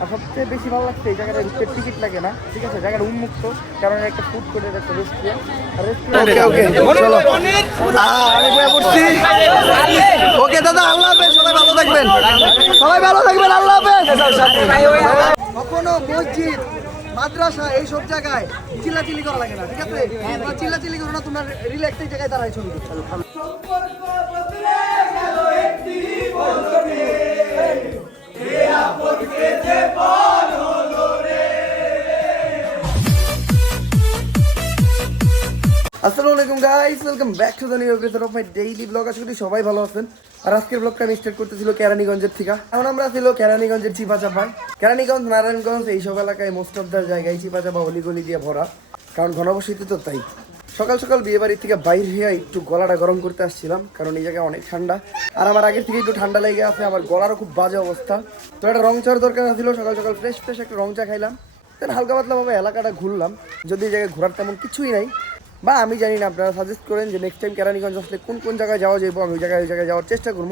আর সবচেয়ে বেশি ভালো লাগছে এই জায়গাটা ঢুকতে টিকিট লাগে না ঠিক আছে? জায়গাটা উন্মুক্ত কারণ একটা ফুড কোর্টের একটা রেস্টুরেন্ট ওকে দাদা আল্লাহ হাফেজ সবাই ভালো থাকবেন। সবাই ভালো থাকবেন আল্লাহ হাফেজ। কখনো মসজিদ মাদ্রাসা এই সব জায়গায় চিল্লাচিল্লি করা লাগে না ঠিক আছে? তোমরা চিল্লাচিল্লি করো না তোমরা রিল্যাক্স এই জায়গায় দাঁড়াই ছবি করছ সবাই ভালো আছেন। আর আজকের ব্লগটা আমি স্টার্ট করতেছিল কেরানীগঞ্জের থেকে। এখন আমরা ছিল কেরানীগঞ্জের চিপা চাপায় কেরানীগঞ্জ, নারায়ণগঞ্জ, এইসব এলাকায় মোস্ট অফ জায়গায় চিপা চাপা অলিগলি দিয়ে ভরা। কারণ ঘনবসতি তো তাই। সকাল সকাল বিয়ে বাড়ির থেকে বাইর হয়ে একটু গলাটা গরম করতে আসছিলাম, কারণ এই জায়গায় অনেক ঠান্ডা। আর আমার আগের থেকে একটু ঠান্ডা লেগে আছে, আমার গলারও খুব বাজে অবস্থা। তো একটা রং চার দরকার ছিল, সকাল সকাল ফ্রেশ ফ্রেশ একটা রং চা খাইলাম। দেন হালকা পাতলা ভাবে এলাকাটা ঘুরলাম, যদি এই জায়গায় ঘোরার তেমন কিছুই নাই। বা আমি জানি না, আপনারা সাজেস্ট করেন যে নেক্সট টাইম কেরানীগঞ্জ আসলে কোন কোন জায়গায় যাওয়া যাব আমি ওই জায়গায় ওই জায়গায় যাওয়ার চেষ্টা করব।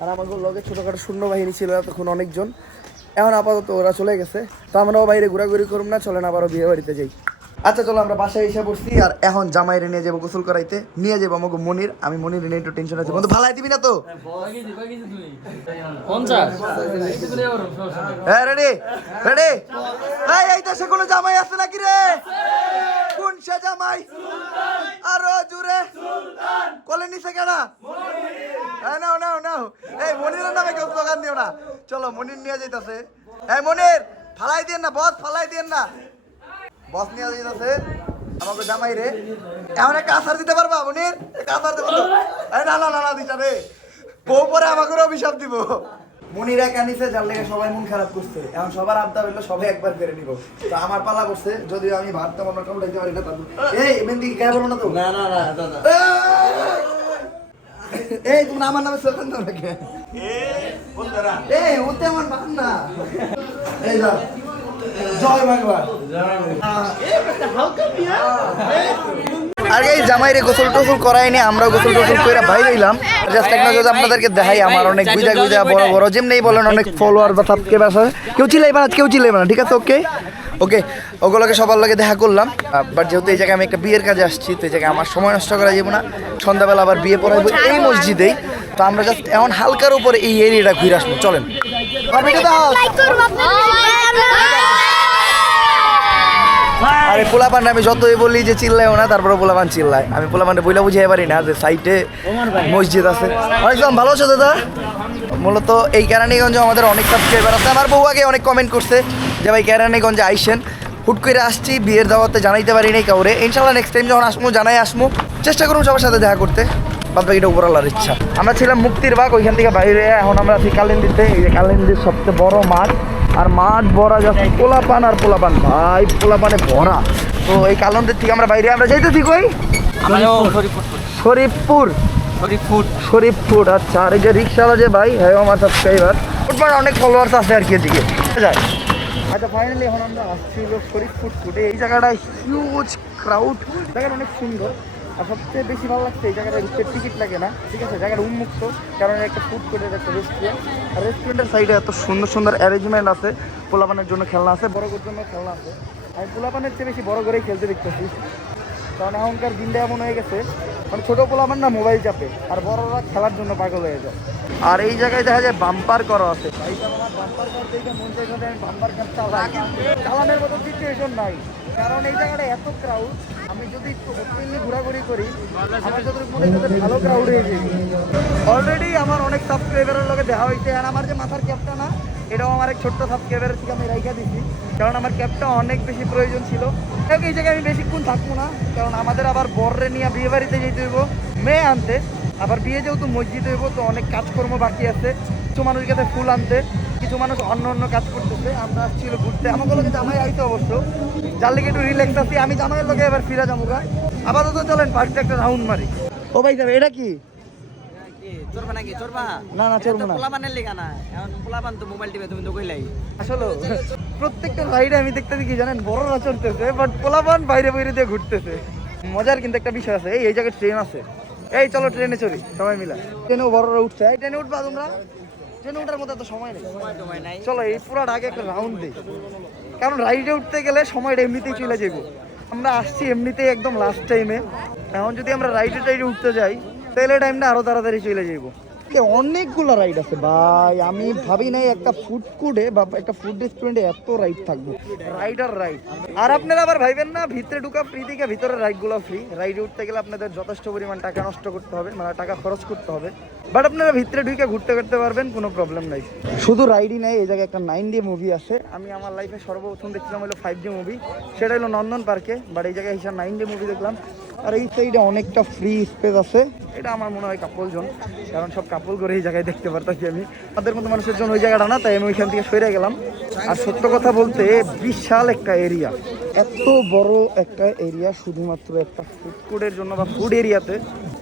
আর আমার লগে ছোটোখাটো শূন্য বাহিনী ছিল তখন অনেকজন। এখন আপাতত ওরা চলে গেছে, তো আমরাও বাইরে ঘোরাঘুরি করুম না, চলেন আবারও বিয়ে বাড়িতে যাই। আচ্ছা চলো আমরা বাসায় এসে বসছি আর এখন জামাইরে নিয়ে যাব গোসল করাইতে। নিয়ে যাব আমাকে মনির আমি মনির নিয়ে একটু টেনশন আছে। বন্ধু ভালাই দিবি না তো? হ্যাঁ রেডি রেডি এই দেশে কোনো জামাই আছে নাকি রে? কোন সে জামাই? আরও জুড়ে কোলে নিছে কেনা? হ্যাঁ নাও নাও নাও। এই মনিরের নামে কেউ স্লোগান দিও না। চলো মনির নিয়ে যাইতাছে। এই মনির ফালাই দিয়েন না বস ফালাই দিয়েন না। বস নিয়ে আমাকে জামাই রে। এমন একটা আসার দিতে পারবা মনির? একটা আসার দেবো তো এই না না না না দিটা রে। বউ পরে আমাকে অভিশাপ দিব। মনির একা নিছে যার লেগে সবাই মন খারাপ করছে। এখন সবার আবদার হইল সবাই একবার করে নিব। তো আমার পালা করছে যদিও আমি ভাত তেমন একটা উঠাইতে পারি না এই মেহেন্দি গায়ে বলো না তো? না না না দাদা এই তুমি আমার নামে স্লোগান দাও নাকি? এই ও তেমন ভাব না। এই যা জয় বাংলা। আর এই জামাইরে গোসল টোসল করাই নি আমরা গোসল টোসল করে বাইরে এলাম জাস্ট একটা যদি আপনাদেরকে দেখাই আমার অনেক গুজা গুজা বড় বড় যেমনি বলেন অনেক ফলোয়ার বা সাবস্ক্রাইবার আছে। কেউ চিলাইবে না কেউ চিলাইবে না ঠিক আছে ওকে ওকে ওগুলোকে সবার লগে দেখা করলাম। বাট যেহেতু এই জায়গায় আমি একটা বিয়ের কাজে আসছি তো এই জায়গায় আমার সময় নষ্ট করা যাবে না। সন্ধ্যাবেলা আবার বিয়ে পড়াইবো এই মসজিদেই। তো আমরা জাস্ট এখন হালকার উপরে এই এরিয়াটা ঘুরে আসব চলেন। আরে পোলাপান আমি যতই বলি যে চিল্লাইও না তারপরে পোলাপান চিল্লায়। আমি পোলাপানটা বইলা বুঝাই পারি না যে সাইটে মসজিদ আছে। একদম ভালো আছো দাদা? মূলত এই কেরানীগঞ্জে আমাদের অনেক সাবস্ক্রাইবার আছে। আমার বউ আগে অনেক কমেন্ট করছে যে ভাই কেরানীগঞ্জে আইসেন। হুট করে আসছি বিয়ের দাওয়াতে জানাইতে পারি নাই কাউরে। ইনশাল্লাহ নেক্সট টাইম যখন আসব জানাই আসব। চেষ্টা করুন সবার সাথে দেখা করতে। বাদ বাকিটা উপরালার ইচ্ছা। আমরা ছিলাম মুক্তির বাগ ওইখান থেকে বাইরে। এখন আমরা আছি কালিন্দিতে। এই যে কালিন্দির সবচেয়ে বড় মাঠ। আর মাঠ ভরা যাচ্ছে পোলাপান আর পোলাপান। ভাই পোলাপানে ভরা। তো এই কালন্দির থেকে আমরা বাইরে আমরা যাইতেছি কই? শরীফপুর। হরিপুর শরীফপুর। আচ্ছা আর এই যে রিক্সাওয়ালা যে ভাই হ্যাঁ আমার সাবস্ক্রাইবার ফুটবার অনেক ফলোয়ার্স আছে আর কি এদিকে। যায় আচ্ছা ফাইনালি এখন আমরা আসছি শরীফপুর ফুটে এই জায়গাটা হিউজ ক্রাউড জায়গাটা অনেক সুন্দর। আর সবচেয়ে বেশি ভালো লাগছে এই জায়গাটা ঢুকতে টিকিট লাগে না, ঠিক আছে? জায়গাটা উন্মুক্ত, কারণ একটা ফুড কোর্টের একটা রেস্টুরেন্ট আর রেস্টুরেন্টের সাইডে এত সুন্দর সুন্দর অ্যারেঞ্জমেন্ট আছে, পোলাপানের জন্য খেলনা আছে, বড়দের জন্য খেলনা আছে। আমি পোলাপানের চেয়ে বেশি বড় করেই খেলতে দেখতেছি। কারণ এখনকার দিনটা এমন হয়ে গেছে মানে ছোটো পোলাপান না মোবাইল চাপে, আর বড়রা খেলার জন্য পাগল হয়ে যায়। আর এই জায়গায় দেখা যায় বাম্পার করা আছে। বাম্পার কর দেখে মন আমি বাম্পার নাই। কারণ এই জায়গাটা এত ক্রাউড আমি যদি একটু ঘোরাঘুরি করি ভালো ক্রাউড হয়ে যাবে অলরেডি আমার অনেক সাবস্ক্রাইবারের লগে দেখা হয়েছে, আর আমার যে মাথার ক্যাপটা না, এটাও আমার এক ছোট্ট সাবস্ক্রাইবারের থেকে আমি রাইখা দিছি, কারণ আমার ক্যাপটা অনেক বেশি প্রয়োজন ছিল। এই জায়গায় আমি বেশিক্ষণ থাকব না, কারণ আমাদের আবার বররে নিয়ে বিয়ে বাড়িতে যেতে হইব মেয়ে আনতে। আবার বিয়ে যেহেতু মসজিদ হইব, তো অনেক কাজকর্ম বাকি আছে, কিছু মানুষ গেছে ফুল আনতে। কিছু মানুষ অন্য অন্য কাজ করতেছে আমরা আসছিল ঘুরতে। আমাকে লোকে জামাই আইতে অবশ্য। যার লেগে একটু রিল্যাক্স আছি। আমি জামাইয়ের লোকে এবার ফিরে যাব গা। আপাতত চলেন পার্কটা একটা রাউন্ড মারি। ও ভাই যাবে এটা কি? প্রত্যেকটা রাইডে আমি দেখতেছি কি জানেন বড়রা চড়তেছে বাট পোলাপান বাইরে বাইরে দিয়ে ঘুরতেছে। মজার কিন্তু একটা বিষয় আছে। এই জায়গায় ট্রেন আছে। এই চলো ট্রেনে চড়ি সবাই মিলে। ট্রেনেও বড়রা উঠছে। এই ট্রেনে উঠবা তোমরা? ট্রেনে ওঠার মতো এত সময় নেই। সময় নাই। চলো এই পুরো আগে একটা রাউন্ড দিই। কারণ রাইডে উঠতে গেলে সময়টা এমনিতেই চলে যাব আমরা আসছি এমনিতেই একদম লাস্ট টাইমে এখন যদি আমরা রাইডে টাইডে উঠতে যাই তাহলে টাইমটা আরও তাড়াতাড়ি চলে যাব অনেকগুলো রাইড আছে ভাই। আমি ভাবি নাই একটা ফুড কোর্টে বা একটা ফুড রেস্টুরেন্টে এত রাইড থাকব। রাইড আর রাইড আর আপনারা আবার ভাইবেন না, ভিতরে ঢুকা ফ্রি থেকে ভিতরে রাইডগুলো ফ্রি রাইডে উঠতে গেলে আপনাদের যথেষ্ট পরিমাণ টাকা নষ্ট করতে হবে মানে টাকা খরচ করতে হবে। বাট আপনারা ভিতরে ঢুকে ঘুরতে করতে পারবেন, কোনো প্রবলেম নাই। শুধু রাইডই নাই, এই জায়গায় একটা নাইন ডি মুভি আছে। আমি আমার লাইফে সর্বপ্রথম দেখছিলাম হলো ফাইভ ডি মুভি সেটা হলো নন্দন পার্কে বাট এই জায়গায় হিসাব নাইন ডি মুভি দেখলাম। আর এই সাইডে অনেকটা ফ্রি স্পেস আছে। এটা আমার মনে হয় কাপল জোন কারণ সব কাপল করে এই জায়গায় দেখতে পারতাছি আমি। আমাদের মতো মানুষের জন্য ওই জায়গাটা না, তাই আমি ওইখান থেকে সরে গেলাম। আর সত্য কথা বলতে, বিশাল একটা এরিয়া এত বড় একটা এরিয়া শুধুমাত্র একটা ফুড কোর্টের জন্য বা ফুড এরিয়াতে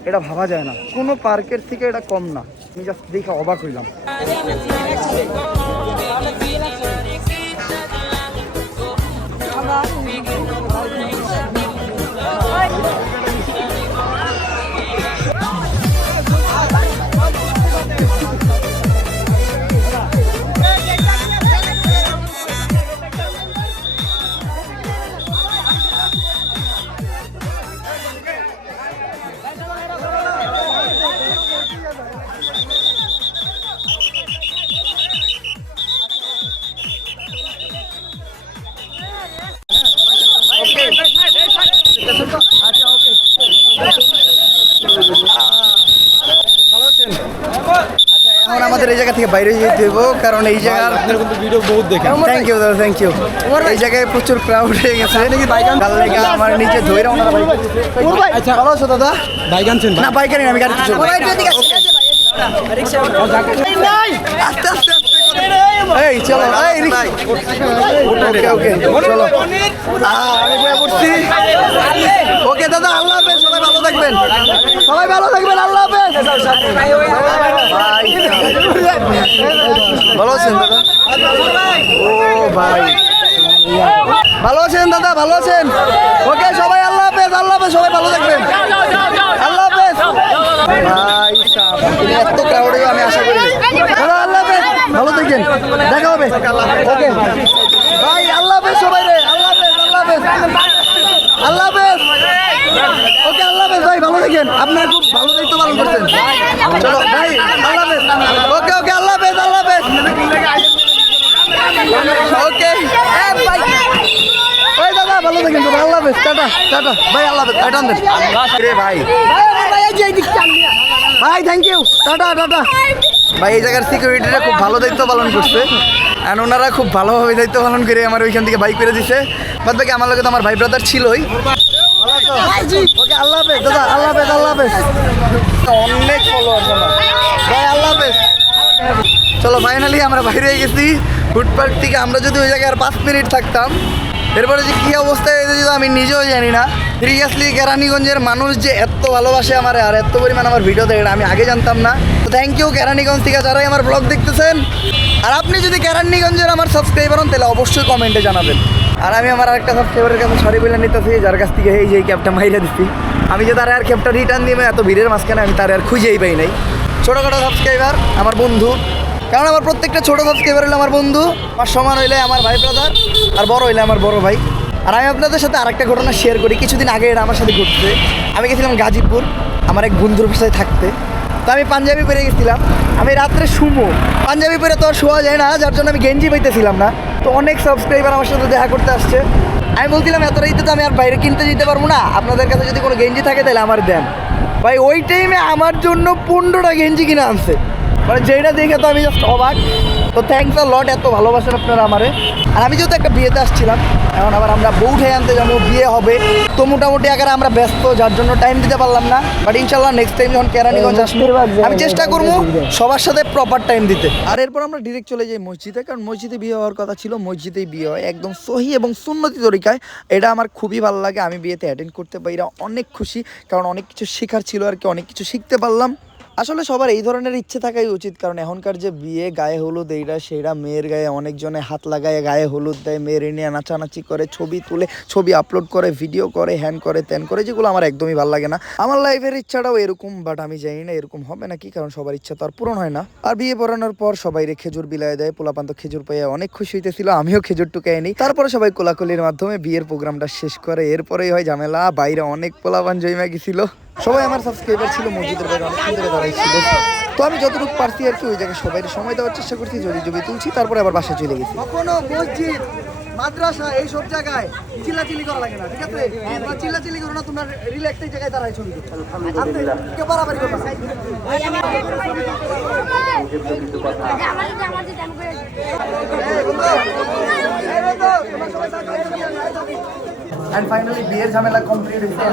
এটা ভাবা যায় না। কোনো পার্কের থেকে এটা কম না। আমি জাস্ট দেখে অবাক হইলাম। এখন আমাদের এই জায়গা থেকে বাইরে যেতে দেবো কারণ এই জায়গার ভিডিও বহুত দেখে থ্যাংক ইউ দাদা থ্যাংক ইউ এই জায়গায় প্রচুর ক্রাউড হয়ে গেছে। তার লেগে আমার নিচে ধরে ওনারা বাইক আচ্ছা ভালো আছো দাদা? বাইক আনছেন না বাইকে নেই আমি গাড়িতে চলবো আস্তে আস্তে আস্তে করে। এই চলো এই ওকে ওকে চলো। আমি বয়ে পড়ছি। ওকে দাদা আল্লাহ হাফেজ সবাই ভালো থাকবেন। সবাই ভালো থাকবেন আল্লাহ হাফেজ। ভাই ভালো আছেন দাদা? ও ভাই। ভালো আছেন দাদা ভালো আছেন? ওকে সবাই আল্লাহ হাফেজ আল্লাহ হাফেজ সবাই ভালো থাকবেন। আল্লাহ হাফেজ। ভাই সাহেব, এত ক্রাউডে আমি আশা করি দাদা আল্লাহ হাফেজ। ভালো থাকেন। দেখা হবে। ওকে। ভাই আল্লাহ হাফেজ সবাই রে। আল্লাহ হাফেজ আল্লাহ হাফেজ। আল্লাহ হাফেজ ওকে আল্লাহ হাফেজ ভাই ভালো থাকেন। আপনার খুব ভালো দায়িত্ব পালন করছেন। চলো ভাই আল্লাহ হাফেজ ওকে ওকে আল্লাহ হাফেজ আল্লাহ হাফেজ। ওকে ওই দাদা ভালো থাকেন তো আল্লাহ হাফেজ টাটা টাটা। ভাই আল্লাহ হাফেজ টাটা দেন। রে ভাই। ভাই থ্যাংক ইউ টাটা টাটা। ভাই এই জায়গার সিকিউরিটিটা খুব ভালো দায়িত্ব পালন করছে। আর ওনারা খুব ভালোভাবে দায়িত্ব পালন করে আমার ওইখান থেকে বাইক করে দিছে। বাদ বাকি আমার লগে তো আমার ভাই ব্রাদার ছিলই। চলো ফাইনালি আমরা বাইরে গেছি। ফুটপার্ক থেকে আমরা যদি ওই জায়গায় আর পাঁচ মিনিট থাকতাম, এরপরে যে কী অবস্থায় হয়েছে যদি আমি নিজেও জানি না সিরিয়াসলি কেরানীগঞ্জের মানুষ যে এত ভালোবাসে আমার আর এত পরিমাণ আমার ভিডিও দেখে আমি আগে জানতাম না। তো থ্যাংক ইউ কেরানীগঞ্জ থেকে যারাই আমার ব্লগ দেখতেছেন। আর আপনি যদি কেরানীগঞ্জের আমার সাবস্ক্রাইবার হন, তাহলে অবশ্যই কমেন্টে জানাবেন। আর আমি আমার আরেকটা সব সাবস্ক্রাইবারের কাছে সরি বলে নিতেছি, যার কাছ থেকে এই যে ক্যাবটা মাইরে দিচ্ছি আমি যে তার আর ক্যাবটা রিটার্ন দিয়ে এত ভিড়ের মাঝখানে আমি তার আর খুঁজেই পাই নাই। ছোটোখাটো সাবস্ক্রাইবার আমার বন্ধু। কারণ আমার প্রত্যেকটা ছোটো সাবস্ক্রাইবার হলো আমার বন্ধু, আমার সমান হইলে আমার ভাই ব্রাদার আর বড় হইলে আমার বড় ভাই। আর আমি আপনাদের সাথে আরেকটা ঘটনা শেয়ার করি, কিছুদিন আগে এটা আমার সাথে ঘটছে আমি গেছিলাম গাজীপুর, আমার এক বন্ধুর সাথে থাকতে। তো আমি পাঞ্জাবি পরে গেছিলাম। আমি রাত্রে শুমো। পাঞ্জাবি পরে তো আর শোয়া যায় না, যার জন্য আমি গেঞ্জি পাইতেছিলাম না। তো অনেক সাবস্ক্রাইবার আমার সাথে দেখা করতে আসছে। আমি বলছিলাম, এত রাইতে তো আমি আর বাইরে কিনতে যেতে পারব না। আপনাদের কাছে যদি কোনো গেঞ্জি থাকে তাহলে আমার দেন। ভাই, ওই টাইমে আমার জন্য পনেরোটা গেঞ্জি কিনে আনছে। মানে যেটা দেখে তো আমি জাস্ট অবাক। তো থ্যাংকস আ লট এত ভালোবাসেন আপনারা আমারে। আর আমি যেহেতু একটা বিয়েতে আসছিলাম এখন আবার আমরা বউ উঠে আনতে যাব বিয়ে হবে। তো মোটামুটি আকারে আমরা ব্যস্ত যার জন্য টাইম দিতে পারলাম না। বাট ইনশাল্লাহ নেক্সট টাইম যখন কেরানীগঞ্জ আসব আমি চেষ্টা করব সবার সাথে প্রপার টাইম দিতে। আর এরপর আমরা ডিরেক্ট চলে যাই মসজিদে কারণ মসজিদে বিয়ে হওয়ার কথা ছিল মসজিদেই বিয়ে হয়। একদম সহি এবং সুন্নতি তরিকায়। এটা আমার খুবই ভালো লাগে। আমি বিয়েতে অ্যাটেন্ড করতে পারি অনেক খুশি কারণ অনেক কিছু শেখার ছিল আর কি অনেক কিছু শিখতে পারলাম। আসলে সবার এই ধরনের ইচ্ছে থাকাই উচিত, কারণ এখনকার যে বিয়ে, গায়ে হলুদ এইটা সেইটা মেয়ের গায়ে অনেকজনে হাত লাগায়, গায়ে হলুদ দেয়, মেয়ের নিয়ে নাচানাচি করে, ছবি তুলে, ছবি আপলোড করে ভিডিও করে হ্যান করে ত্যান করে, যেগুলো আমার একদমই ভালো লাগে না। আমার লাইফের ইচ্ছাটাও এরকম বাট আমি জানি না এরকম হবে নাকি, কারণ সবার ইচ্ছা তো আর পূরণ হয় না। আর বিয়ে পড়ানোর পর সবাই খেজুর বিলায় দেয় পোলাপান্ত খেজুর পেয়ে অনেক খুশি হইতেছিল, আমিও খেজুর টুকাই নিই। তারপরে সবাই কোলাকুলির মাধ্যমে বিয়ের প্রোগ্রামটা শেষ করে, এরপরেই হয় ঝামেলা, বাইরে অনেক পোলাপান জয়মা গেছিল। সবাই আমার সাবস্ক্রাইবার ছিল, মসজিদের বাইরে অনেক সুন্দর দাঁড়াইছিল তো আমি যতটুকু পারছি আর কি, ওই জায়গায় সবাই সময় দেওয়ার চেষ্টা করছি জড়ি জবি তুলছি, তারপরে আবার বাসায় চলে গেছি। কখনো মসজিদ, মাদ্রাসা এই সব জায়গায় চিল্লাচিল্লি করা লাগে না, ঠিক আছে? তোমরা চিল্লাচিল্লি করো না, তোমরা রিল্যাক্স এই জায়গায় দাঁড়াই ছবি আলহামদুলিল্লাহ কেউ বাড়াবাড়ি করবে না। এন্ড ফাইনালি বিয়ের ঝামেলা কমপ্লিট হয়েছে।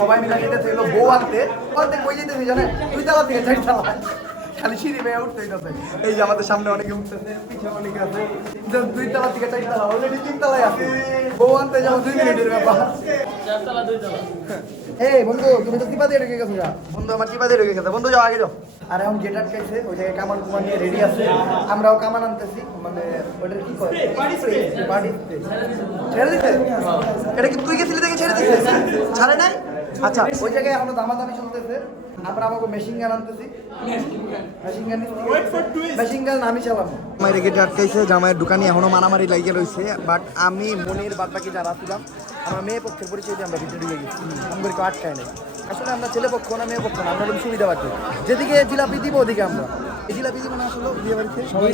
সবাই মিলে যেতে থাকল বউ আনতে বলতে কই যেতে জানে দুই তালা থেকে যাই তালা খালি সিঁড়ি বেয়ে উঠতে হইতেছে। এই যে আমাদের সামনে অনেকে উঠতেছে পিছনে অনেকে আছে। দুই তালা থেকে চার তালা অলরেডি তিন তালায় আছে। বউ আনতে যাব দুই মিনিটের ব্যাপার। এই বন্ধু তুমি তো টিপা দিয়ে ঢুকে গেছো যা। বন্ধু আমার টিপা দিয়ে ঢুকে গেছে। বন্ধু যাও আগে যাও। আর এখন গেট আটকাইছে ওই জায়গায় কামান কুমান নিয়ে রেডি আছে। আমরাও কামান আনতেছি। মানে ওটার কি করে বাড়ি ছেড়ে দিতে? এটা কি তুই গেছিলি দেখে ছেড়ে দিতে? ছাড়ে নাই? আচ্ছা। ওই জায়গায় এখনও দামাদামি চলতেছে। আমরা আমাকে মেশিন গান আনতেছি। মেশিন গান মেশিন গান আমি চালাবো। আমার গেটে আটকাইছে জামাইয়ের দোকানে এখনও মারামারি লাগিয়ে রয়েছে বাট আমি মনির বাদ বাকি যারা ছিলাম আমরা মেয়ে পক্ষের পরিচয় দিয়ে আমরা ভিতরে ঢুকে গেছি। আমাদের কেউ আটকায় নাই। আসলে আমরা ছেলে পক্ষ না মেয়ে পক্ষ না আমরা হলাম সুবিধা পাচ্ছি যেদিকে জিলাপি দিব ওদিকে আমরা। এই জিলাপি দিব না আসলে বিয়ে বাড়িতে? সবাই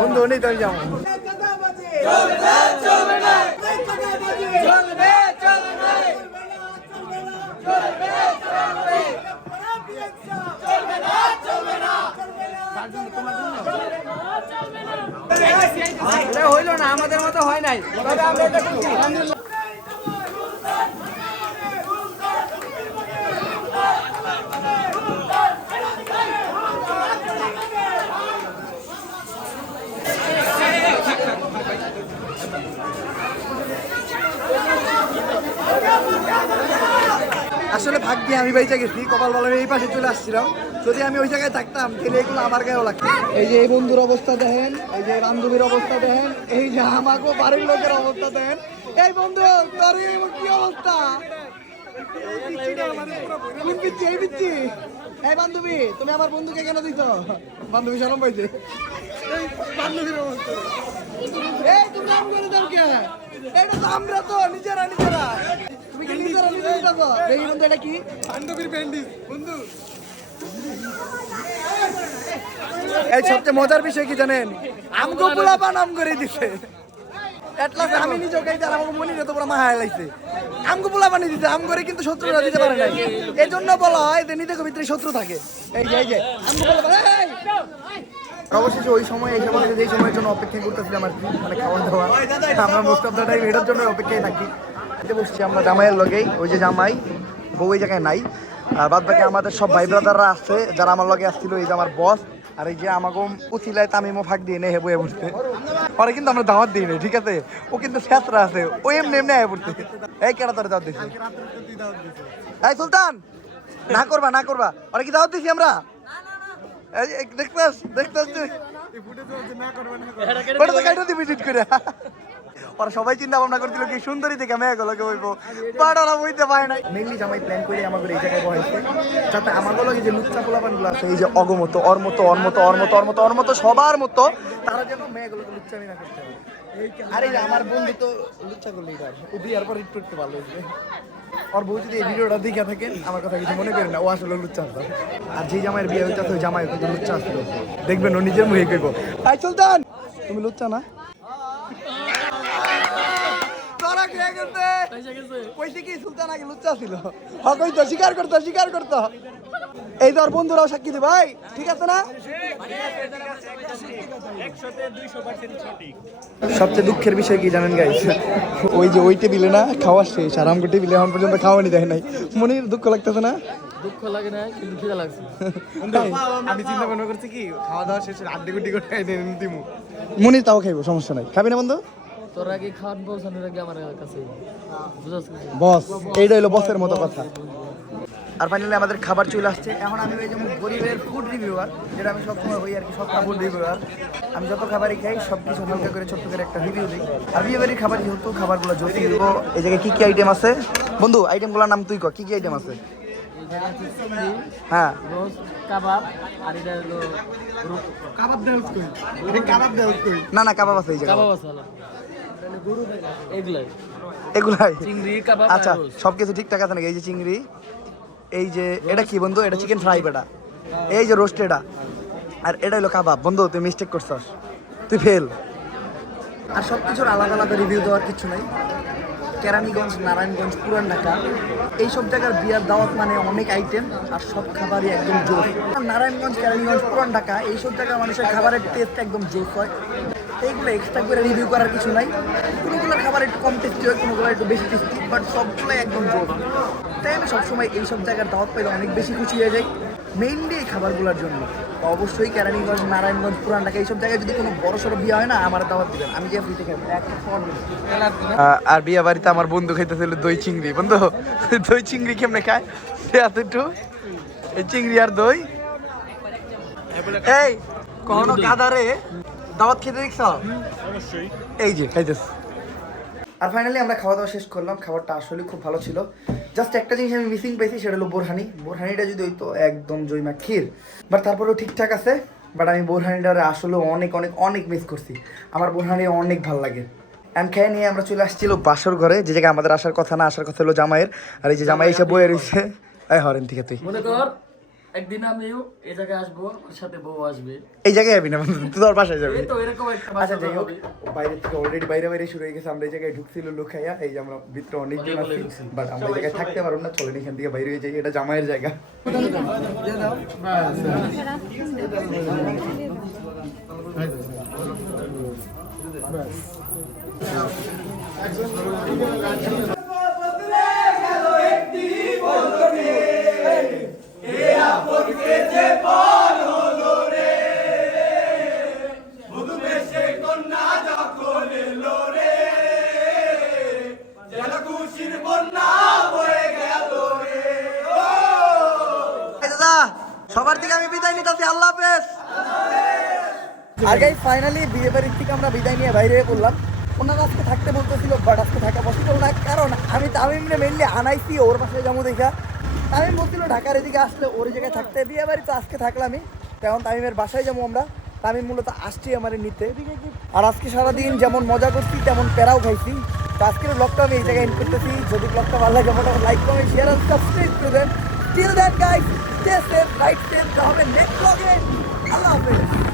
বন্ধু নেই তাই যাব হইল না আমাদের মতো হয় নাই তবে আমরা এটা করছি আসলে ভাগ্যে আমি বাইচা গেছি, কপাল বলে এই পাশে চলে আসছিলাম। যদি আমি ওই জায়গায় থাকতাম, তাহলে এগুলো আমার গায়েও লাগতো। এই যে এই বন্ধুর অবস্থা দেখেন, এই যে বান্ধবীর অবস্থা দেখেন, এই যে আমাকে বাড়ির লোকের অবস্থা দেখেন। এই বন্ধু কি অবস্থা? আমরা তো, নিজেরা নিজেরা। এই বন্ধু এটা কি? বান্ধবীর প্যান্ডিস বন্ধু। এই সবচেয়ে মজার বিষয় কি জানেন? আমগো পোলাপা নাম করে দিছে। এটলাস আমি নিজে গাইতে আর আমাকে মনে তো পুরো মাহা লাইছে আমগো পোলা বানিয়ে দিতে আম করে কিন্তু শত্রুরা দিতে পারে নাই। এই জন্য বলা হয় যে নিজেকে ভিতরে শত্রু থাকে। এই যে এই যে আমগো পোলা অবশেষে ওই সময় এই সময় যে সময়ের জন্য অপেক্ষা করতেছিলাম আর কি। মানে খাওয়া দাওয়া। আমরা মোস্ট অফ দ্য টাইম এটার জন্য অপেক্ষায় থাকি। এতে বসছি আমরা জামাইয়ের লগেই ওই যে জামাই বউ ওই জায়গায় নাই। আর বাদ বাকি আমাদের সব ভাই ব্রাদাররা আছে যারা আমার লগে আসছিল এই যে আমার বস আর এই যে আমাকে উচিলায় তামিমও ফাঁক দিয়ে নেই হেবু পড়তে পরে কিন্তু আমরা দাওয়াত দিই নাই ঠিক আছে? ও কিন্তু শেষরা আছে ও এমনি এমনি আয় পড়তে এই কেনা তোর দাওয়াত দিছি? এই সুলতান! না করবা না করবা। ওরা কি দাওয়াত দিছি আমরা? এই এই দেখতাস দেখতাস তুই? ওটা তো কাইটা দিবি করে। ওরা সবাই চিন্তা ভাবনা করছিল, কি সুন্দরী দেখে মেয়ে গুলোকে বইবো। বাট ওরা বইতে পারে নাই। মেইনলি জামাই প্ল্যান করে আমাদের এই জায়গায় বহাইছে যাতে আমাদের এই যে লুচ্চা আছে, এই যে অগমত ওর মতো ওর মতো ওর মতো ওর মতো ওর মতো সবার মতো তারা যেন মেয়েগুলোকে লুচ্চামি না করতে আরে আমার বন্ধু তো লুচ্চা করলেই পারে ও বিয়ার পর ওর বউ যদি এই ভিডিওটা দেখে থাকেন আমার কথা কিছু মনে করেন না, ও আসলে লুচ্চা আসতো আর যেই জামাইয়ের বিয়ে হইতে ওই জামাই কিন্তু লুচ্চা আসতো দেখবেন ও নিজের মুখে কইব আই সুলতান! তুমি লুচ্চা না তোরা খেয়ে গেছে কইছে কি সুলতান আগে লুচ্চা ছিল। হ্যাঁ কইতো স্বীকার করতো স্বীকার করতো। এই তোর বন্ধুরাও সাক্ষী দে ভাই ঠিক আছে না? সবচেয়ে দুঃখের বিষয় কি জানেন গাইস ওই যে ওই টেবিলে না খাওয়া শেষ আর আমগো টেবিলে এখন পর্যন্ত খাওয়ানি দেয় নাই। মনির দুঃখ লাগতেছে না? দুঃখ লাগে না কিন্তু খিদা লাগছে। আমি চিন্তা ভাবনা করছি কি খাওয়া দাওয়া শেষে আড্ডি গুড্ডি করে দিমু। মনির তাও খাইবো সমস্যা নাই। খাবি না বন্ধু? তোর আগে খাওয়ান পৌঁছানোর আগে আমার কাছে বস এইটা হলো বসের মতো কথা। আর ফাইনালি আমাদের খাবার চলে আসছে। এখন আমি ওই যেমন গরিবের ফুড রিভিউয়ার যেটা আমি সবসময় হই আর কি সব ফুড রিভিউয়ার আমি যত খাবারই খাই সব কিছু হালকা করে ছোট্ট করে একটা রিভিউ দিই। আর বিয়ে বাড়ির খাবার যেহেতু খাবারগুলো জোসি দিব। এই জায়গায় কি কি আইটেম আছে? বন্ধু আইটেমগুলোর নাম তুই ক কি কি আইটেম আছে? হ্যাঁ। রোস্ট কাবাব আর এটা হলো রো- না না কাবাব আছে এই জায়গায়। কাবাব মশলা এগুলাই। এগুলাই? চিংড়ি কাবাব আচ্ছা সব কিছু ঠিকঠাক আছে নাকি? এই যে চিংড়ি এই যে এটা কি বন্ধু? এটা চিকেন ফ্রাই এটা এই যে রোস্ট এটা। আর এটা হলো কাবাব। বন্ধু তুই মিস্টেক করছস। তুই ফেল আর সব কিছুর আলাদা আলাদা রিভিউ দেওয়ার কিছু নাই। কেরানীগঞ্জ নারায়ণগঞ্জ পুরান ঢাকা। এইসব জায়গার বিয়ার দাওয়াত মানে অনেক আইটেম আর সব খাবারই একদম জোর। নারায়ণগঞ্জ কেরানীগঞ্জ পুরান ঢাকা এইসব জায়গার মানুষের খাবারের টেস্ট একদম জোর হয়। এইগুলো এক্সট্রা করে রিভিউ করার কিছু নাই। কোনোগুলো খাবার একটু কম টেস্টি হয়, কোনোগুলো একটু বেশি টেস্টি বাট সবগুলোই একদম জোর তাই আমি সবসময় এইসব জায়গার দাওয়াত পাইলে অনেক বেশি খুশি হয়ে যাই। মেইনলি এই খাবারগুলোর জন্য। অবশ্যই কেরানীগঞ্জ, নারায়ণগঞ্জ, পুরান ঢাকা, এইসব জায়গায় যদি কোনো বড় সড়ো বিয়ে হয় না, আমার দাওয়াত দিবেন। আমি যে ফ্রিতে খাব। আর বিয়ে বাড়িতে আমার বন্ধু খাইতেছিল দই চিংড়ি। বন্ধু, দই চিংড়ি কেমনে খায়? আছে একটু। এই চিংড়ি আর দই। এই, কখনো কাদারে দাওয়াত খেতে দেখছ? এই যে খাইতেছ আর ফাইনালি আমরা খাওয়া দাওয়া শেষ করলাম খাবারটা আসলে খুব ভালো ছিল। জাস্ট একটা জিনিস আমি মিসিং পেয়েছি সেটা হলো বোরহানি। বোরহানিটা যদি হইতো একদম জৈমা ক্ষীর। বাট তারপরেও ঠিকঠাক আছে বাট আমি বোরহানিটারে আসলে অনেক অনেক অনেক মিস করছি। আমার বোরহানি অনেক ভালো লাগে। অ্যান্ড খেয়ে নিয়ে আমরা চলে আসছিল বাসর ঘরে যে জায়গায় আমাদের আসার কথা না আসার কথা হলো জামাইয়ের। আর এই যে জামাই এসে বয়ে রয়েছে এই হরেন ঠিক আছে তুই। মনে কর একদিন আমিও এই জায়গায় আসব ওর সাথে বউ আসবে। এই জায়গায় যাবি না তুই তোর বাসায় যাবি। এই তো এরকম একটা আচ্ছা যাই হোক বাইরে থেকে অলরেডি বাইরে বাইরে শুরু হয়ে গেছে আমরা এই জায়গায় ঢুকছিল লোক খাইয়া এই যে আমরা ভিতরে অনেকজন আছি বাট আমরা এই জায়গায় থাকতে পারব না চলেন এখান থেকে বাইরে হয়ে যাই এটা জামাইয়ের জায়গা। এই সবার থেকে আমি বিদায় নিতেছি আল্লাহ হাফেজ। আর গাই ফাইনালি বিয়ে বাড়ির থেকে আমরা বিদায় নিয়ে বাইরে পড়লাম। ওনারা আজকে থাকতে বলতেছিল বাট আজকে থাকা পসিবল না। কারণ আমি তামিমরে মেনলি আনাইছি ওর বাসায় যাব দেখা। তামিম বলছিল, ঢাকার এদিকে আসলে ওর জায়গায় থাকতে বিয়ে বাড়ি তো আজকে থাকলামই। তেমন তামিমের বাসায় যাব আমরা। তামিম মূলত আসছি আমার নিতে। আর আজকে সারাদিন যেমন মজা করছি, তেমন প্যারাও খাইছি। তো আজকের ব্লগটা আমি এই জায়গায় এন্ড করতেছি। যদি ব্লগটা ভালো লাগে, মোটামুটি লাইক কমেন্ট শেয়ার আর সাবস্ক্রাইব করে দেন। Till that guys stay safe right safe হবে নেক্সট ব্লগে আল্লাহ হাফেজ।